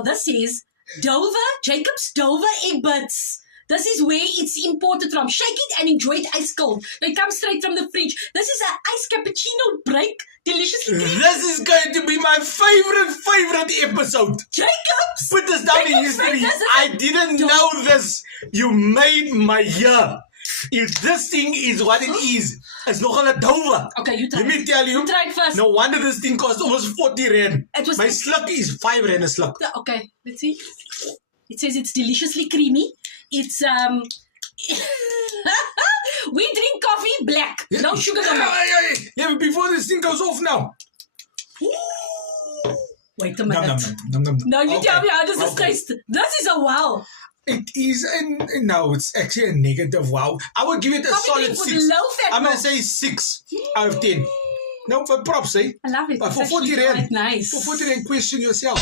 This is Dover, Jacob's Dover egg bits. This is where it's imported from. Shake it and enjoy it ice cold. It comes straight from the fridge. This is an ice cappuccino break. Deliciously creamy. This is going to be my favorite episode. Jacob's! Put this down in history. I didn't know this. You made my year. If this thing is what it is, it's nogal a Dover. Okay, you try. Let me tell you. You try it first. No wonder this thing cost almost 40 rand. My slug is 5 rand a slug. Okay, let's see. It says it's deliciously creamy. It's we drink coffee black. No sugar no milk. Yeah, but before this thing goes off now. Wait a minute. Nom. No, you tell me how does this taste? This is a wow. It is, no, it's actually a negative wow. I would give it a solid 6. I'm going to say 6 out of 10. No, for props, eh? I love it. But It's for 40 rand, nice. for 40 rand, question yourself.